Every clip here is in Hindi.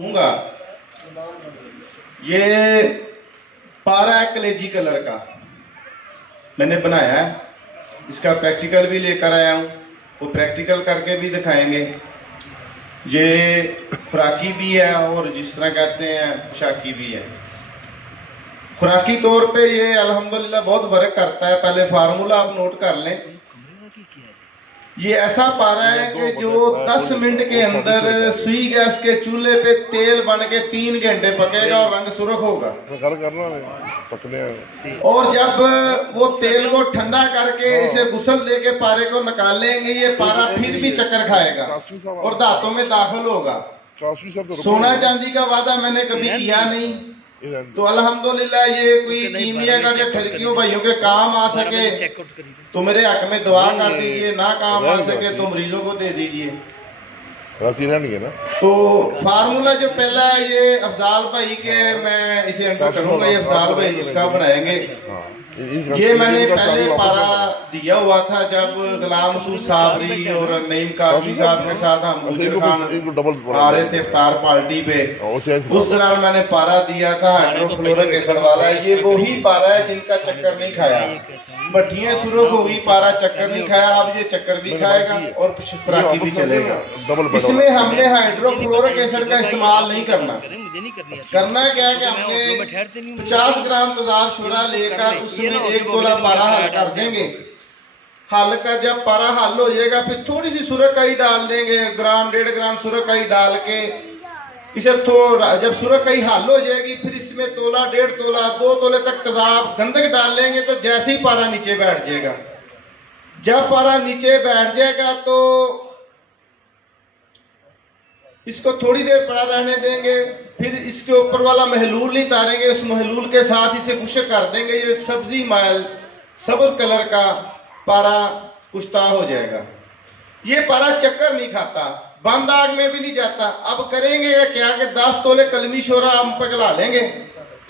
दूंगा। ये पारा है कलेजी कलर का, मैंने बनाया है। इसका प्रैक्टिकल भी लेकर आया हूं, वो प्रैक्टिकल करके भी दिखाएंगे। ये खुराकी भी है और जिस तरह कहते हैं पोशाकी भी है। खुराकी तौर पे ये अल्हम्दुलिल्लाह बहुत वर्क करता है। पहले फार्मूला आप नोट कर लें। ये ऐसा पारा है कि जो 10 मिनट के अंदर सुई गैस के चूल्हे पे तेल बन के 3 घंटे पकेगा और रंग सुर्ख होगा। और जब वो तेल को ठंडा करके इसे गुसल देके पारे को निकालेंगे, ये पारा फिर भी चक्कर खाएगा और दांतों में दाखिल होगा। सोना चांदी का वादा मैंने कभी किया नहीं, तो अल्हम्दुलिल्लाह ये कोई कीमिया का जो ठरकियों भाइयों के काम आ सके तो मेरे हक में दुआ कर दीजिए, ना काम आ सके तो मरीजों को दे दीजिए। तो फार्मूला जो पहला है ये अफजाल भाई के, मैं इसे एंटर करूंगा। ये अफजाल भाई इसका बनाएंगे। ये मैंने पहले पारा दिया हुआ था जब गुलाम मसूद साबरी और नईम कासमी साहब के साथ हम आ रहे थे इफ्तार पार्टी पे। उस दौरान मैंने पारा दिया था हाइड्रोफ्लोरिक एसिड वाला। ये वही पारा है जिनका चक्कर नहीं खाया, भट्टियां सुर्ख होगी, पारा चक्कर नहीं खाया। अब ये चक्कर भी खाएगा और खुराकी भी चलेगा। इसमें हमने हाइड्रोफ्लोरिक एसिड का इस्तेमाल नहीं करना। करना क्या है कि हमने 50 ग्राम तेजाब शोरा लेकर उसमें 1 तोला पारा हल कर देंगे। हल का जब पारा हल हो जाएगा फिर थोड़ी सी सुरकाई डाल देंगे, ग्राम 1.5 ग्राम सुरकाई डाल के इसे थोड़ा, जब सुरकाई हल हो जाएगी फिर इसमें तोला 1.5 तोला 2 तोले तक तेजाब गंधक डाल लेंगे। तो जैसे ही पारा नीचे बैठ जाएगा, जब पारा नीचे बैठ जाएगा तो इसको थोड़ी देर पड़ा रहने देंगे। फिर इसके ऊपर वाला महलूल नहीं तारेंगे, उस महलूल के साथ इसे खुश्क कर देंगे। ये सब्जी माइल सब्ज कलर का पारा कुश्ता हो जाएगा। ये पारा चक्कर नहीं खाता, बंद आग में भी नहीं जाता। अब करेंगे क्या कि 10 तोले कलमी शोरा हम पिघला लेंगे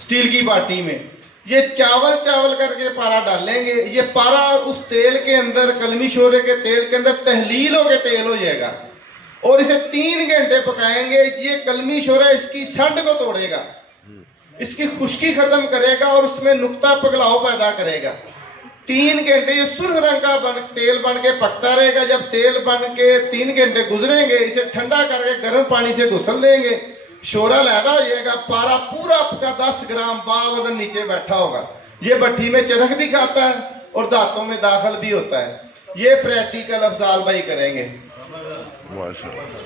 स्टील की बाटी में। ये चावल चावल करके पारा डालेंगे। ये पारा उस तेल के अंदर, कलमी शोरे के तेल के अंदर तहलील हो के तेल हो जाएगा और इसे 3 घंटे पकाएंगे। ये कलमी शोरा इसकी संड को तोड़ेगा, इसकी खुश्की खत्म करेगा और उसमें नुक्ता पगलाव पैदा करेगा। 3 घंटे ये सुर्ख रंग का तेल बन के पकता रहेगा। जब तेल बन के 3 घंटे गुजरेंगे, इसे ठंडा करके गर्म पानी से घुसल लेंगे, शोरा लहदा हो जाएगा। पारा पूरा आपका 10 ग्राम बावजन नीचे बैठा होगा। ये भट्टी में चरख भी खाता है और दांतों में दाखिल भी होता है। ये प्रैक्टिकल अफजाल भाई करेंगे।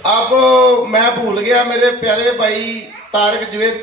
अब मैं भूल गया, मेरे प्यारे भाई तारिक जवेद